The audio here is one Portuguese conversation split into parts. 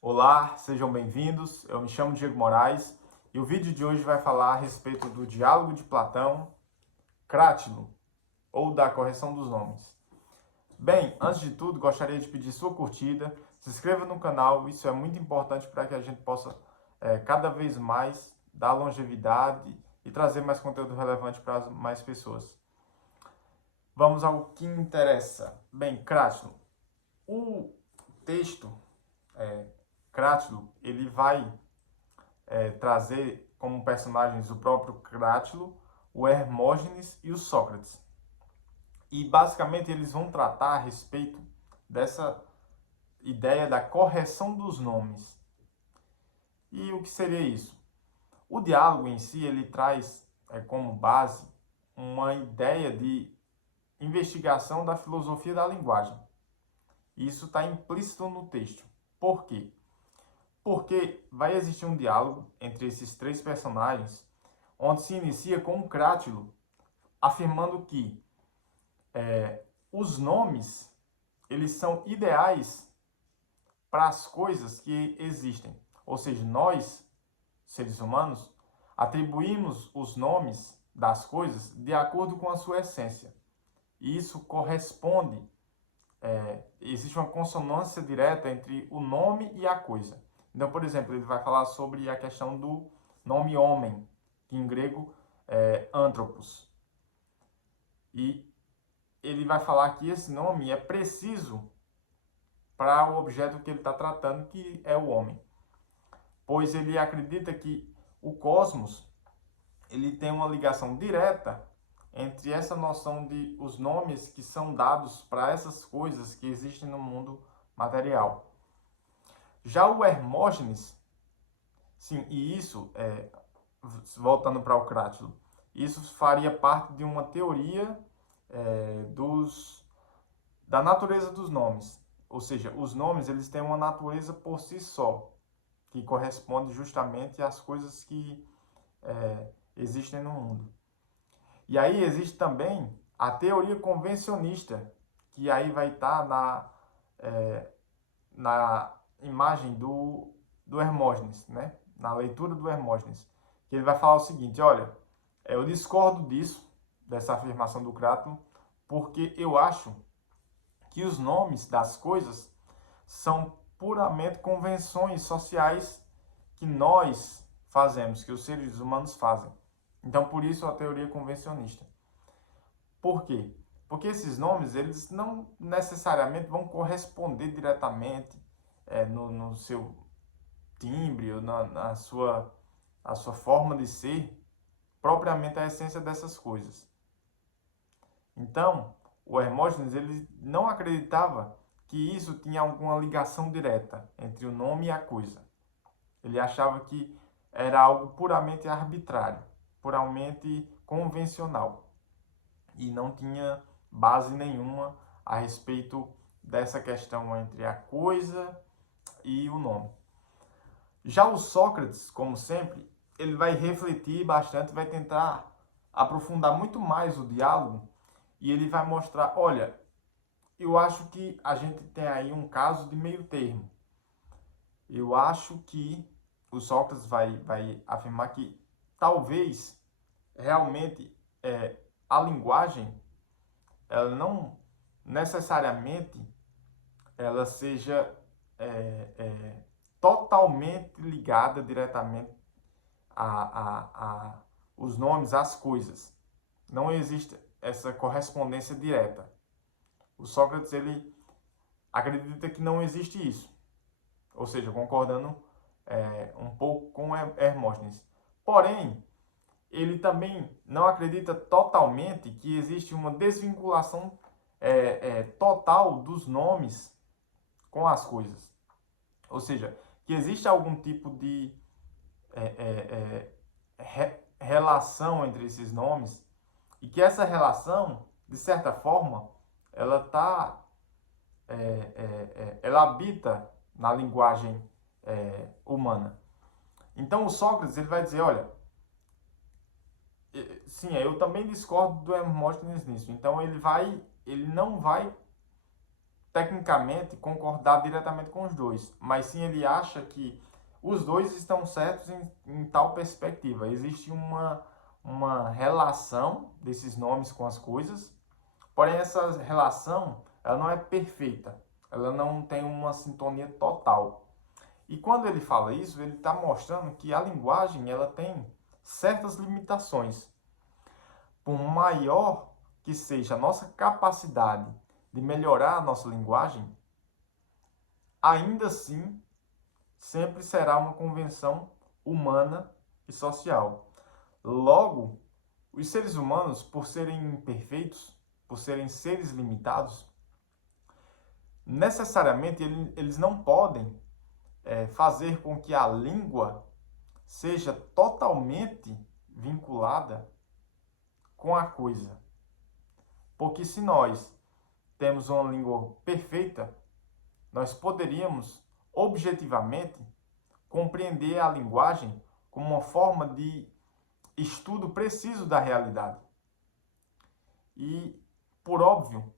Olá, sejam bem-vindos. Eu me chamo Diego Moraes e o vídeo de hoje vai falar a respeito do diálogo de Platão, Crátilo, ou da correção dos nomes. Bem, antes de tudo, gostaria de pedir sua curtida, se inscreva no canal, isso é muito importante para que a gente possa cada vez mais dar longevidade e trazer mais conteúdo relevante para mais pessoas. Vamos ao que interessa. Bem, Crátilo, o texto Crátilo, ele vai trazer como personagens o próprio Crátilo, o Hermógenes e o Sócrates. E basicamente eles vão tratar a respeito dessa ideia da correção dos nomes. E o que seria isso? O diálogo em si ele traz como base uma ideia de investigação da filosofia da linguagem. Isso está implícito no texto. Por quê? Porque vai existir um diálogo entre esses três personagens, onde se inicia com um Crátilo afirmando que os nomes eles são ideais para as coisas que existem. Ou seja, nós, seres humanos, atribuímos os nomes das coisas de acordo com a sua essência. E isso corresponde, existe uma consonância direta entre o nome e a coisa. Então, por exemplo, ele vai falar sobre a questão do nome homem, que em grego é anthropos. E ele vai falar que esse nome é preciso para o objeto que ele está tratando, que é o homem. Pois ele acredita que o cosmos ele tem uma ligação direta entre essa noção de os nomes que são dados para essas coisas que existem no mundo material. Já o Hermógenes, sim, e isso, voltando para o Crátilo, isso faria parte de uma teoria da natureza dos nomes. Ou seja, os nomes eles têm uma natureza por si só, que corresponde justamente às coisas que existem no mundo. E aí existe também a teoria convencionista, que aí vai estar na imagem do Hermógenes, né? Na leitura do Hermógenes, que ele vai falar o seguinte, olha, eu discordo disso, dessa afirmação do Crátilo, porque eu acho que os nomes das coisas são puramente convenções sociais que nós fazemos, que os seres humanos fazem. Então, por isso a teoria convencionista. Por quê? Porque esses nomes, eles não necessariamente vão corresponder diretamente no seu timbre ou a sua forma de ser, propriamente a essência dessas coisas. Então, o Hermógenes ele não acreditava que isso tinha alguma ligação direta entre o nome e a coisa. Ele achava que era algo puramente arbitrário, puramente convencional e não tinha base nenhuma a respeito dessa questão entre a coisa e o nome. Já o Sócrates, como sempre, ele vai refletir bastante, vai tentar aprofundar muito mais o diálogo e ele vai mostrar, olha, eu acho que a gente tem aí um caso de meio termo. Eu acho que o Sócrates vai afirmar que talvez realmente a linguagem ela não necessariamente ela seja totalmente ligada diretamente a os nomes, às coisas. Não existe essa correspondência direta. O Sócrates ele acredita que não existe isso, ou seja, concordando um pouco com Hermógenes. Porém, ele também não acredita totalmente que existe uma desvinculação total dos nomes com as coisas. Ou seja, que existe algum tipo de relação entre esses nomes e que essa relação, de certa forma, ela tá, ela habita na linguagem humana. Então o Sócrates ele vai dizer, olha, sim, eu também discordo do Hermógenes nisso. Então ele não vai tecnicamente concordar diretamente com os dois, mas sim ele acha que os dois estão certos em tal perspectiva. Existe uma relação desses nomes com as coisas, porém essa relação ela não é perfeita, ela não tem uma sintonia total. E quando ele fala isso, ele está mostrando que a linguagem ela tem certas limitações. Por maior que seja a nossa capacidade de melhorar a nossa linguagem, ainda assim sempre será uma convenção humana e social. Logo, os seres humanos, por serem imperfeitos, por serem seres limitados, necessariamente eles não podem fazer com que a língua seja totalmente vinculada com a coisa. Porque se nós temos uma língua perfeita, nós poderíamos objetivamente compreender a linguagem como uma forma de estudo preciso da realidade. E, por óbvio,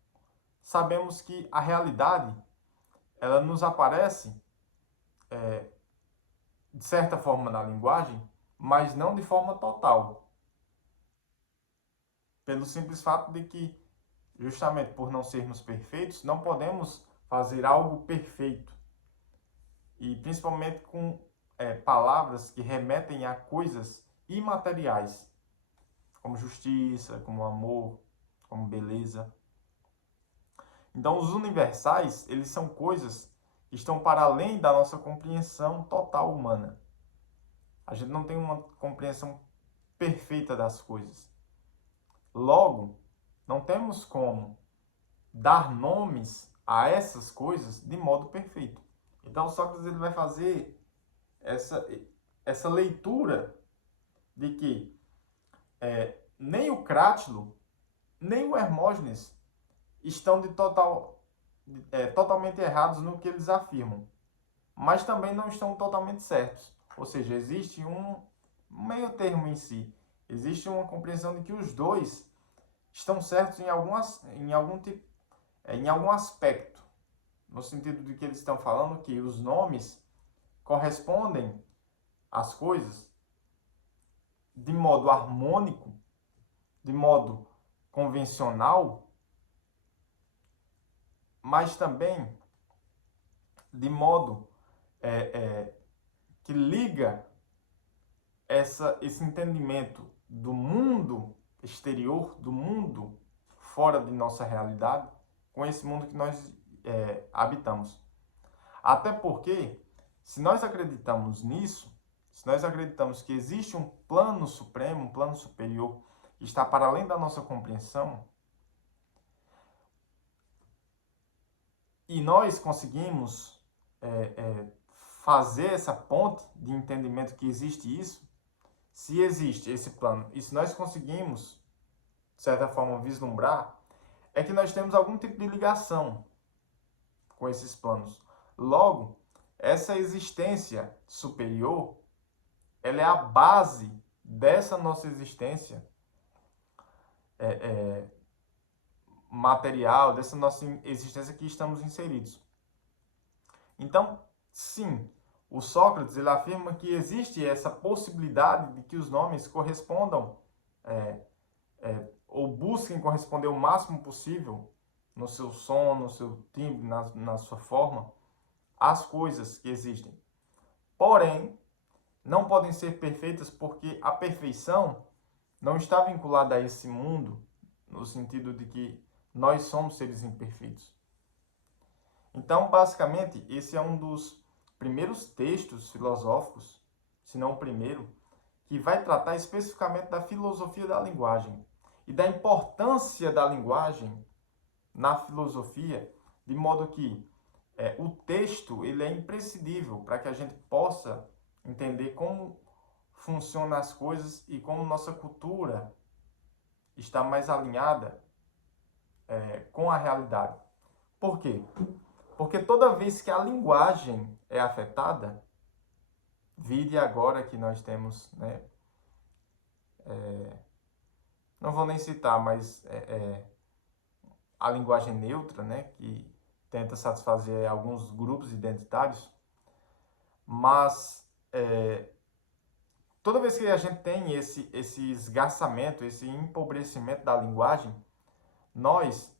sabemos que a realidade ela nos aparece de certa forma na linguagem, mas não de forma total. Pelo simples fato de que, justamente por não sermos perfeitos, não podemos fazer algo perfeito. E principalmente com palavras que remetem a coisas imateriais, como justiça, como amor, como beleza. Então, os universais, eles são coisas que estão para além da nossa compreensão total humana. A gente não tem uma compreensão perfeita das coisas. Logo, não temos como dar nomes a essas coisas de modo perfeito. Então, Sócrates ele vai fazer essa leitura de que nem o Crátilo, nem o Hermógenes estão totalmente errados no que eles afirmam, mas também não estão totalmente certos. Ou seja, existe um meio termo em si. Existe uma compreensão de que os dois estão certos em algum aspecto, no sentido de que eles estão falando que os nomes correspondem às coisas de modo harmônico, de modo convencional, mas também de modo que liga esse entendimento do mundo exterior, do mundo fora de nossa realidade, com esse mundo que nós habitamos. Até porque, se nós acreditamos nisso, se nós acreditamos que existe um plano supremo, um plano superior, que está para além da nossa compreensão, e nós conseguimos fazer essa ponte de entendimento que existe isso, se existe esse plano, e se nós conseguimos, de certa forma, vislumbrar, é que nós temos algum tipo de ligação com esses planos. Logo, essa existência superior, ela é a base dessa nossa existência material, dessa nossa existência que estamos inseridos. Então, sim, o Sócrates ele afirma que existe essa possibilidade de que os nomes correspondam ou busquem corresponder o máximo possível no seu som, no seu timbre, na sua forma, às coisas que existem. Porém, não podem ser perfeitas porque a perfeição não está vinculada a esse mundo, no sentido de que nós somos seres imperfeitos. Então, basicamente, esse é um dos primeiros textos filosóficos, se não o primeiro, que vai tratar especificamente da filosofia da linguagem e da importância da linguagem na filosofia, de modo que o texto ele é imprescindível para que a gente possa entender como funcionam as coisas e como nossa cultura está mais alinhada com a realidade. Por quê? Porque toda vez que a linguagem é afetada, vide agora que nós temos, não vou nem citar, mas a linguagem neutra, que tenta satisfazer alguns grupos identitários, mas toda vez que a gente tem esse esgarçamento, esse empobrecimento da linguagem, nós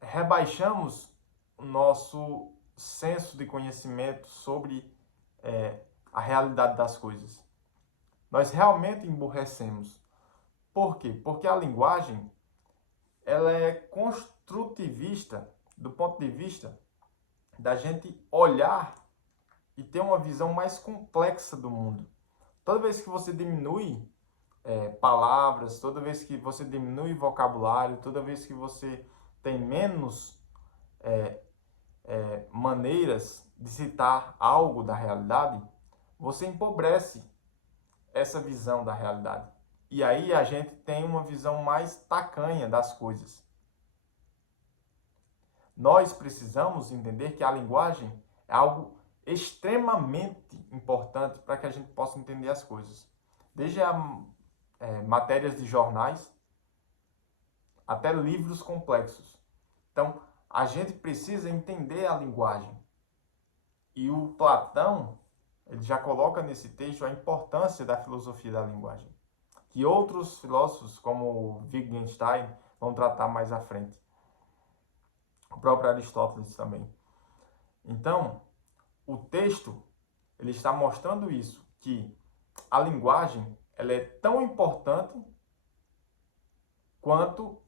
rebaixamos o nosso senso de conhecimento sobre a realidade das coisas. Nós realmente emburrecemos. Por quê? Porque a linguagem ela é construtivista do ponto de vista da gente olhar e ter uma visão mais complexa do mundo. Toda vez que você diminui palavras, toda vez que você diminui vocabulário, toda vez que você tem menos maneiras de citar algo da realidade, você empobrece essa visão da realidade. E aí a gente tem uma visão mais tacanha das coisas. Nós precisamos entender que a linguagem é algo extremamente importante para que a gente possa entender as coisas. Desde matérias de jornais até livros complexos. Então, a gente precisa entender a linguagem. E o Platão, ele já coloca nesse texto a importância da filosofia da linguagem, que outros filósofos, como Wittgenstein, vão tratar mais à frente. O próprio Aristóteles também. Então, o texto, ele está mostrando isso, que a linguagem, ela é tão importante quanto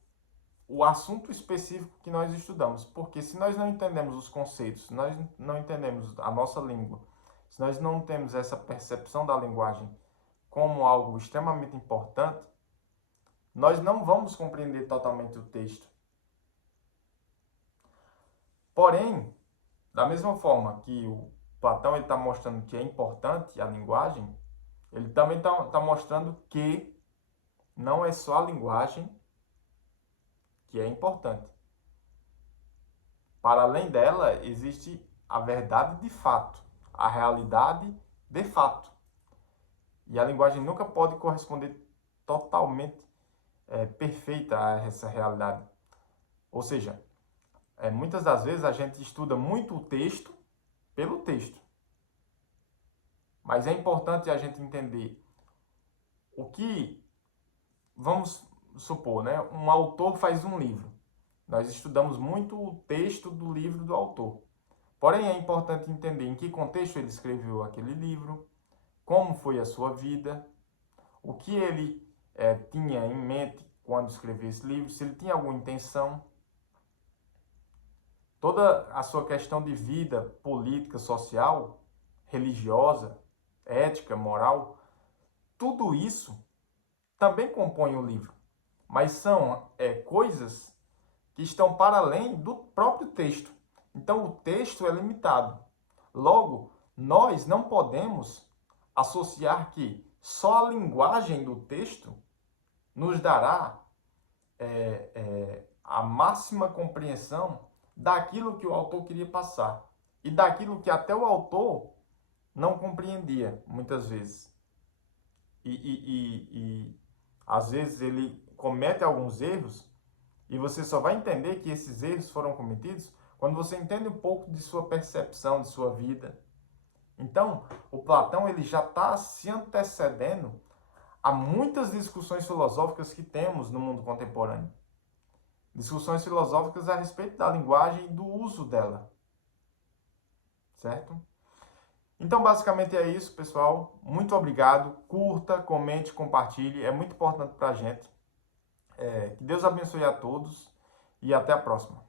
o assunto específico que nós estudamos. Porque se nós não entendemos os conceitos, se nós não entendemos a nossa língua, se nós não temos essa percepção da linguagem como algo extremamente importante, nós não vamos compreender totalmente o texto. Porém, da mesma forma que o Platão está mostrando que é importante a linguagem, ele também está mostrando que não é só a linguagem que é importante. Para além dela, existe a verdade de fato, a realidade de fato. E a linguagem nunca pode corresponder totalmente perfeita a essa realidade. Ou seja, muitas das vezes a gente estuda muito o texto pelo texto. Mas é importante a gente entender o que, vamos supor, né? Um autor faz um livro. Nós estudamos muito o texto do livro do autor. Porém, é importante entender em que contexto ele escreveu aquele livro, como foi a sua vida, o que ele tinha em mente quando escreveu esse livro, se ele tinha alguma intenção. Toda a sua questão de vida política, social, religiosa, ética, moral, tudo isso também compõe o livro. Mas são coisas que estão para além do próprio texto. Então, o texto é limitado. Logo, nós não podemos associar que só a linguagem do texto nos dará a máxima compreensão daquilo que o autor queria passar e daquilo que até o autor não compreendia, muitas vezes. E às vezes ele comete alguns erros e você só vai entender que esses erros foram cometidos quando você entende um pouco de sua percepção, de sua vida. Então, o Platão ele já está se antecedendo a muitas discussões filosóficas que temos no mundo contemporâneo. Discussões filosóficas a respeito da linguagem e do uso dela. Certo? Então, basicamente é isso, pessoal. Muito obrigado. Curta, comente, compartilhe. É muito importante para a gente. Que Deus abençoe a todos e até a próxima.